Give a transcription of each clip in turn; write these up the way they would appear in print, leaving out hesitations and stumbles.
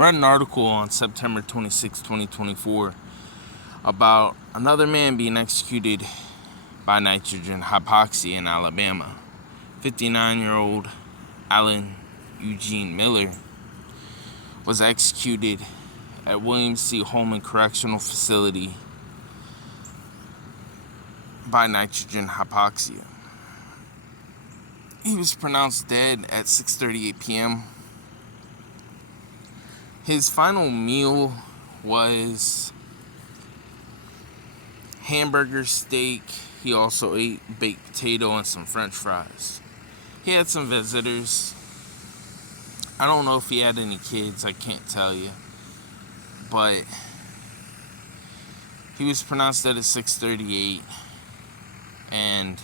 I read an article on September 26, 2024 about another man being executed by nitrogen hypoxia in Alabama. 59-year-old Alan Eugene Miller was executed at William C. Holman Correctional Facility by nitrogen hypoxia. He was pronounced dead at 6:38 p.m. His final meal was hamburger steak. He also ate baked potato and some french fries. He had some visitors. I don't know if he had any kids, I can't tell you. But he was pronounced dead at 6:38, and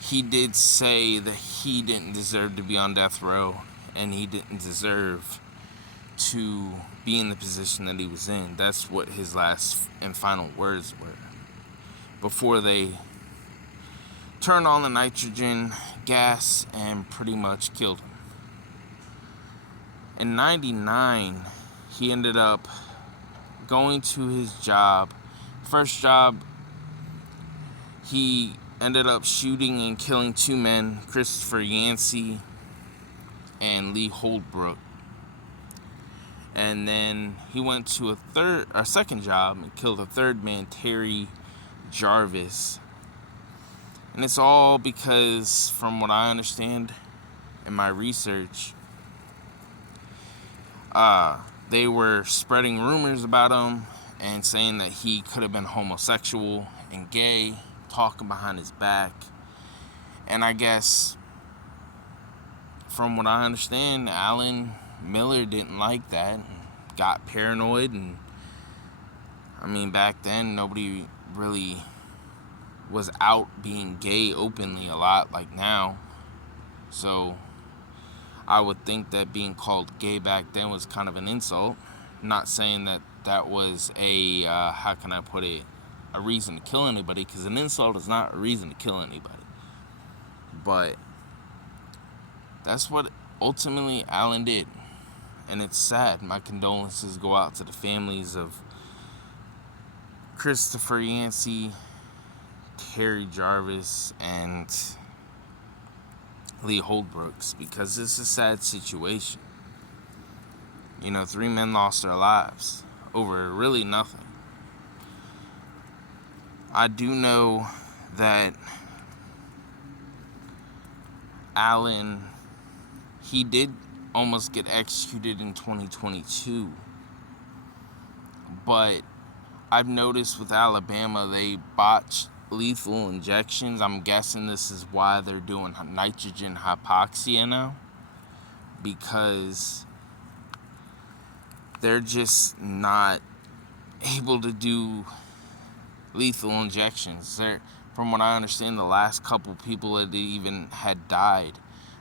he did say that he didn't deserve to be on death row, and he didn't deserve to be in the position that he was in. That's what his last and final words were before they turned on the nitrogen gas and pretty much killed him. In 99, he ended up going to his job. First job, he ended up shooting and killing two men, Christopher Yancey and Lee Holbrook. And then he went to a second job and killed a third man, Terry Jarvis. And it's all because, from what I understand in my research, they were spreading rumors about him and saying that he could have been homosexual and gay, talking behind his back. And I guess, from what I understand, Alan Miller didn't like that, got paranoid, and I mean, back then nobody really was out being gay openly a lot like now. So I would think that being called gay back then was kind of an insult. Not saying that that was a how can I put it, a reason to kill anybody, because an insult is not a reason to kill anybody. But that's what ultimately Alan did, and it's sad. My condolences go out to the families of Christopher Yancey, Terry Jarvis, and Lee Holbrooks, because it's a sad situation. You know, 3 men lost their lives over really nothing. I do know that Alan, he did almost get executed in 2022, but I've noticed with Alabama, they botched lethal injections. I'm guessing this is why they're doing nitrogen hypoxia now, because they're just not able to do lethal injections. From what I understand, the last couple people that even had died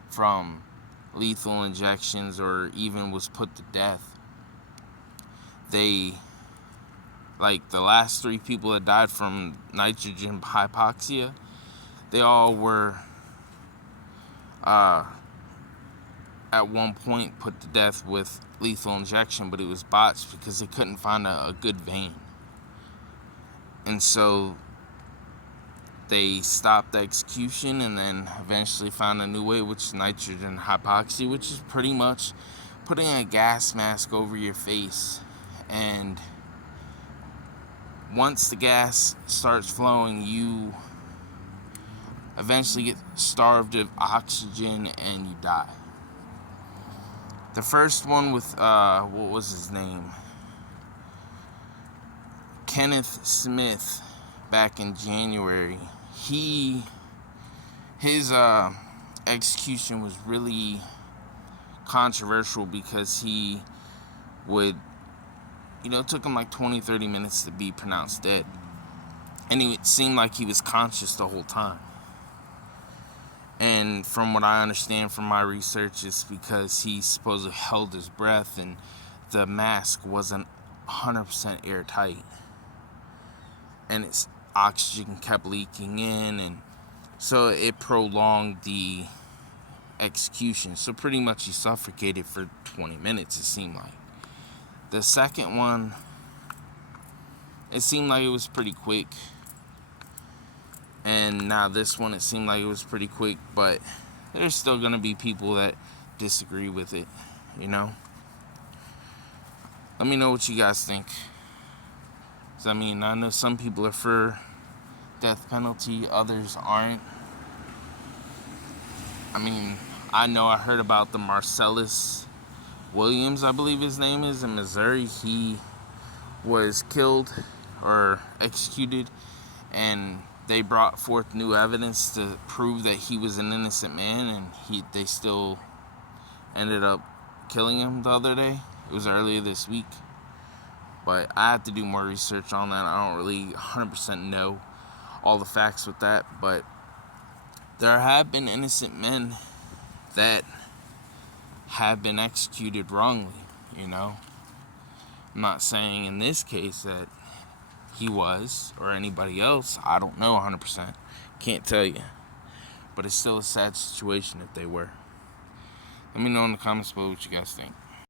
from lethal injections or even was put to death, the last 3 people that died from nitrogen hypoxia, they all were at one point put to death with lethal injection, but it was botched because they couldn't find a good vein. And so they stopped the execution and then eventually found a new way, which is nitrogen hypoxia, which is pretty much putting a gas mask over your face. And once the gas starts flowing, you eventually get starved of oxygen and you die. The first one with, what was his name? Kenneth Smith, back in January. His execution was really controversial because he would, it took him like 20-30 minutes to be pronounced dead. And it seemed like he was conscious the whole time. And from what I understand from my research, it's because he supposedly held his breath and the mask wasn't 100% airtight. And its oxygen kept leaking in, and so it prolonged the execution. So pretty much he suffocated for 20 minutes, it seemed like. The second one, it seemed like it was pretty quick. And now this one, it seemed like it was pretty quick, but there's still going to be people that disagree with it, you know? Let me know what you guys think. 'Cause, I mean, I know some people are for death penalty, others aren't. I mean, I know I heard about the Marcellus Williams, I believe his name is, in Missouri. He was killed or executed, and they brought forth new evidence to prove that he was an innocent man, and they still ended up killing him the other day. It was earlier this week, but I have to do more research on that. I don't really 100% know all the facts with that, but there have been innocent men that have been executed wrongly, you know. I'm not saying in this case that he was, or anybody else. I don't know 100%. Can't tell you. But it's still a sad situation if they were. Let me know in the comments below what you guys think.